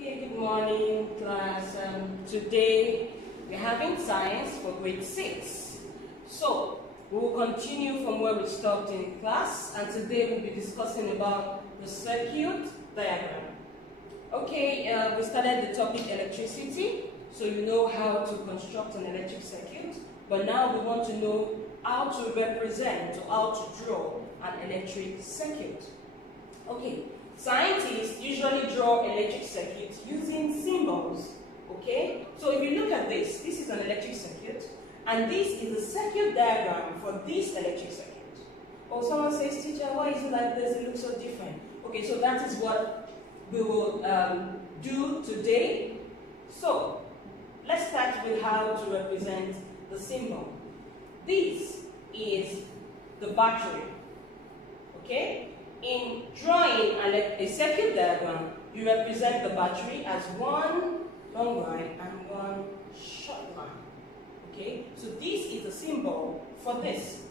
Okay, good morning class. Today we're having science for grade 6. So we will continue from where we stopped in class, and today we'll be discussing about the circuit diagram. Okay, we started the topic electricity, so you know how to construct an electric circuit, but now we want to know how to represent or how to draw an electric circuit. Okay, scientists usually draw electric circuits using symbols. Okay, so if you look at this is an electric circuit, and this is a circuit diagram for this electric circuit. Or someone says, teacher, why is it like this? It looks so different. Okay, so that is what we will do today. So let's start with how to represent the symbol. This is the battery. Okay, in drawing a circuit diagram, you represent the battery as one long line and one short line. Okay, so this is the symbol for this.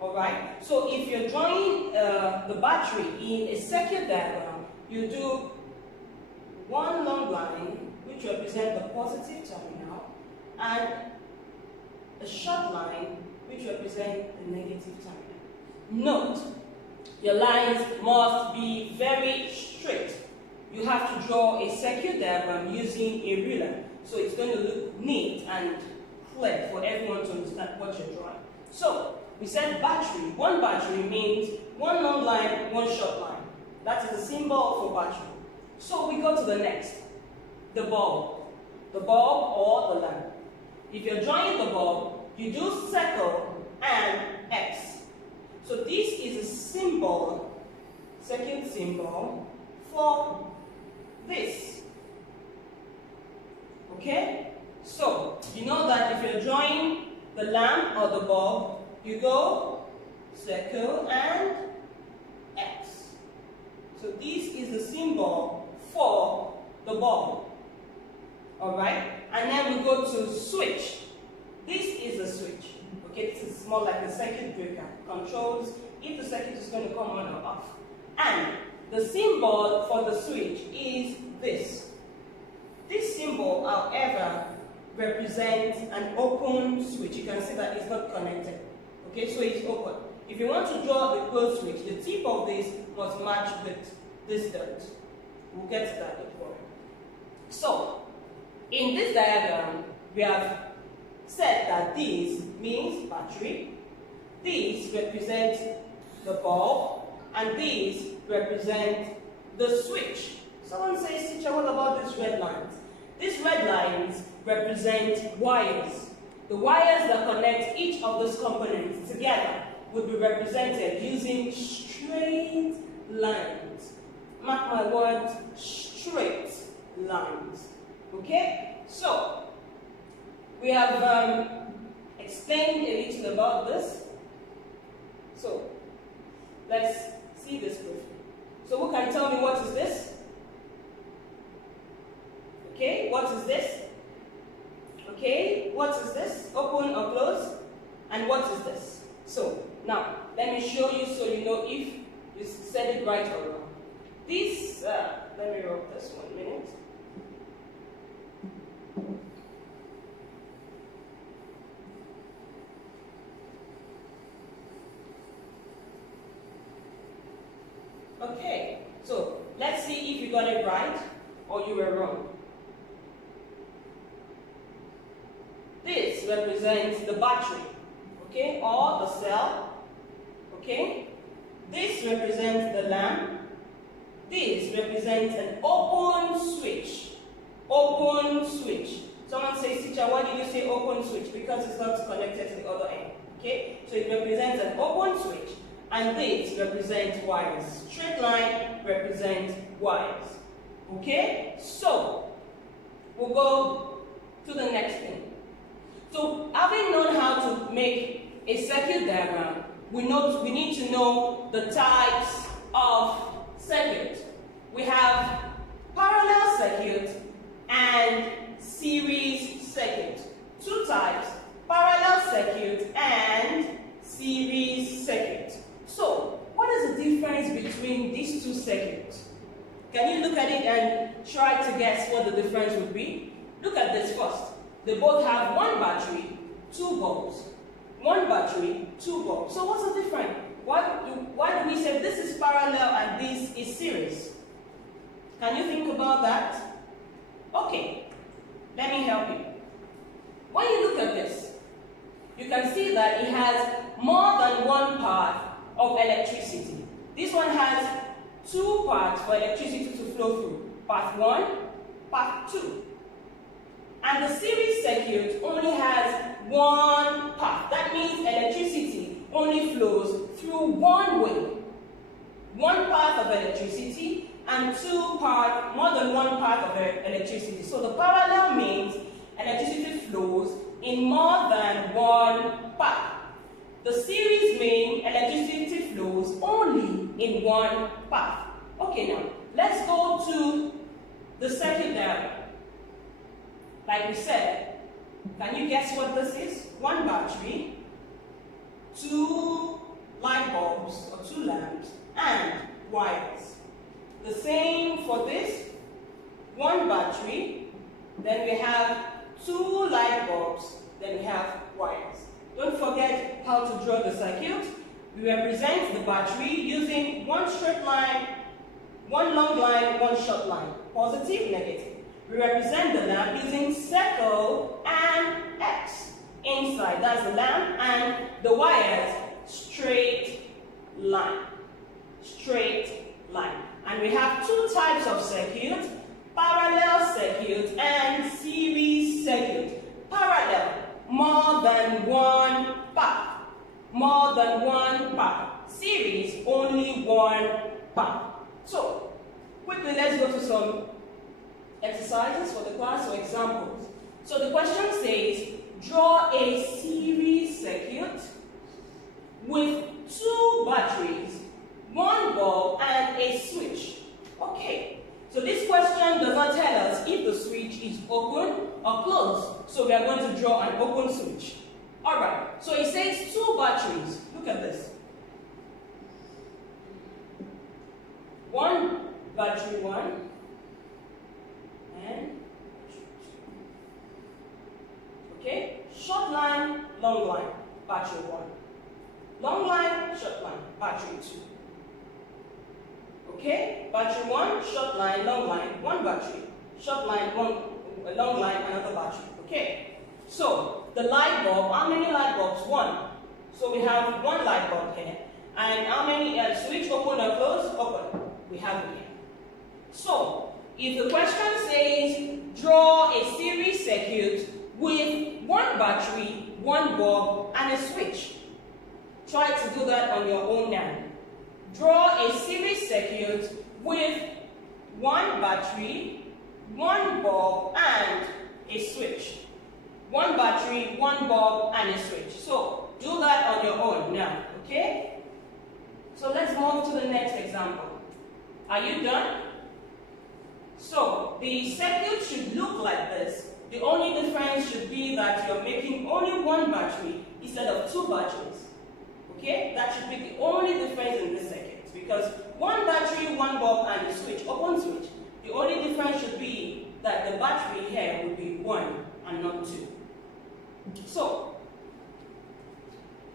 Alright, so if you're drawing the battery in a circuit diagram, you do one long line which represents the positive terminal and a short line which represents the negative terminal. Note, your lines must be very straight. You have to draw a circuit diagram using a ruler, so it's going to look neat and clear for everyone to understand what you're drawing. So we said battery. One battery means one long line, one short line. That is the symbol for battery. So we go to the next, the bulb. The bulb or the lamp. If you're drawing the bulb, you do circle and X. So this is a symbol, circuit symbol for this. Okay? So you know that if you're drawing the lamp or the bulb, you go circle and X. So this is the symbol for the bulb. Alright? And then we go to switch. This is a switch. Okay, this is more like a circuit breaker. Controls if the circuit is going to come on or off. And the symbol for the switch is this. This symbol, however, represents an open switch. You can see that it's not connected. Okay, so it's open. If you want to draw the closed switch, the tip of this must match with this dot. We'll get to that, don't worry. So, in this diagram, we have said that this means battery, this represents the bulb, and this represents the switch. Someone says, teacher, what about these red lines? These red lines represent wires. The wires that connect each of those components together would be represented using straight lines. Mark my word, straight lines. Okay? So, we have explained a little about this. So, let's see this briefly. So, who can tell me what is this? Okay, what is this? Okay, what is this? Open or close? And what is this? So, now, let me show you so you know if you said it right or wrong. This, let me rub this 1 minute. Okay, so let's see if you got it right or you were wrong. This represents the battery, okay, or the cell, okay. This represents the lamp. This represents an open switch. Open switch. Someone says, teacher, why did you say open switch? Because it's not connected to the other end, okay. So it represents an open switch. And this represents wires. Straight line represents wires. Okay? So, we'll go to the next thing. So, having known how to make a circuit diagram, we need to know the types of circuit. We have parallel circuit and series circuit. Two types, parallel circuit and series circuit. So, what is the difference between these two circuits? Can you look at at it and try to guess what the difference would be. Look at this first. They both have one battery, two bulbs. One battery, two bulbs. So what's the difference? Why do we say this is parallel and this is series? Can you think about that? Okay, let me help you. When you look at this, you can see that it has more than one path of electricity. This one has two paths for electricity to flow through. Path 1, path 2. And the series circuit only has one path. That means electricity only flows through one way. One path of electricity and more than one path of electricity. So the parallel means electricity flows in more than one path. The series means electricity flows only in one path. Okay, now let's go to the circuit diagram. Like we said, can you guess what this is? One battery, two light bulbs or two lamps, and wires. The same for this. One battery, then we have two light bulbs, then we have wires. Don't forget how to draw the circuit. We represent the battery using one straight line, one long line, one short line. Positive, negative. We represent the lamp using circle and X. Inside, that's the lamp, and the wires, straight line. Straight line. And we have two types of circuit, parallel circuit and series circuit. Parallel, more than one path. More than one path. Series, only one path. So, quickly let's go to some exercises for the class or examples. So the question says, draw a series circuit with two batteries, one bulb, and a switch. Okay, so this question does not tell us if the switch is open or closed. So we are going to draw an open switch. Alright, so it says two batteries. Look at this. One battery 1 and okay, short line, long line, battery 1. Long line, short line, battery 2. Okay, battery 1, short line, long line, one battery. Short line, one long line, another battery. Okay, so the light bulb, how many light bulbs? 1. So we have one light bulb here. And how many switch open or close? Open. We have it here. So, if the question says draw a series circuit with one battery, one bulb, and a switch, try to do that on your own now. Draw a series circuit with one battery, one bulb, and a switch. One battery, one bulb, and a switch. So, do that on your own now, okay? So, let's move to the next example. Are you done? So, the circuit should look like this. The only difference should be that you're making only one battery instead of two batteries. Okay? That should be the only difference in this circuit. Because one battery, one bulb, and a switch, open switch. The only difference should be that the battery here would be 1 and not 2. So,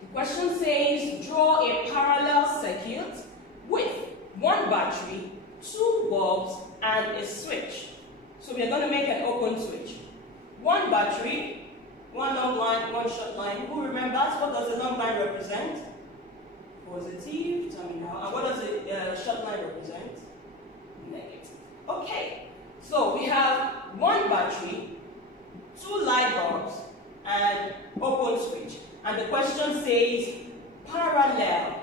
the question says, draw a parallel circuit with one battery, two bulbs, and a switch. So we are going to make an open switch. One battery, one long line, one short line. Who remembers what does the long line represent? Positive, terminal. And what does the short line represent? Negative. Okay. So we have one battery, two light bulbs, and open switch. And the question says parallel.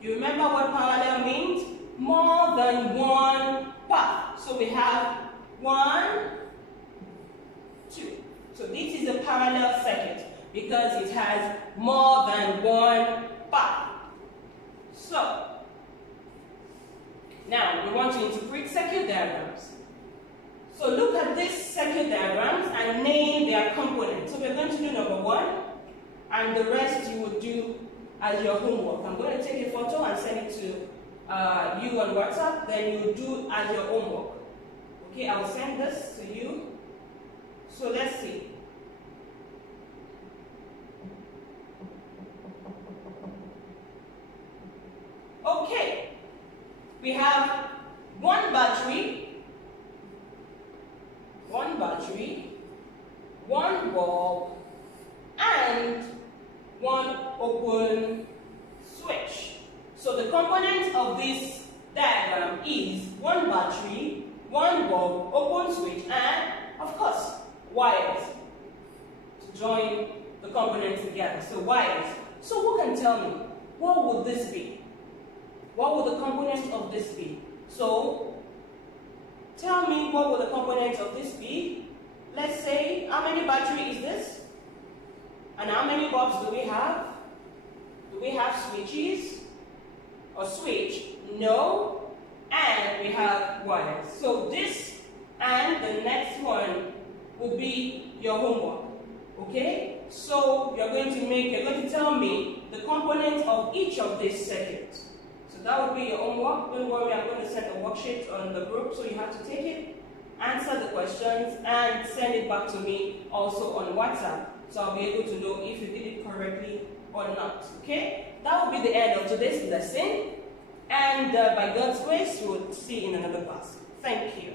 You remember what parallel means? More than one path. So we have 1, 2. So this is a parallel circuit because it has more than one path. So now we want to interpret circuit diagrams. So look at these circuit diagrams and name their components. So we're going to do number 1, and the rest you will do as your homework. I'm going to take a photo and send it to you on WhatsApp, then you do as your homework. Okay, I'll send this to you. So let's see. Okay, we have one battery, one bulb, and one open switch. So the components of this diagram is one battery, one bulb, open switch, and of course wires to join the components together. So wires. So who can tell me what would this be? What would the components of this be? So tell me, what would the components of this be? Let's say, how many battery is this? And how many bulbs do we have? Do we have switches? Or switch? No. And we have wires. So this and the next one will be your homework. Okay? So you're going to tell me the components of each of these circuits. So that will be your homework. Don't worry, I'm going to send a worksheet on the group, so you have to take it, answer the questions, and send it back to me also on WhatsApp. So I'll be able to know if you did it correctly or not. Okay? That will be the end of today's lesson. And by God's grace, we'll see you in another class. Thank you.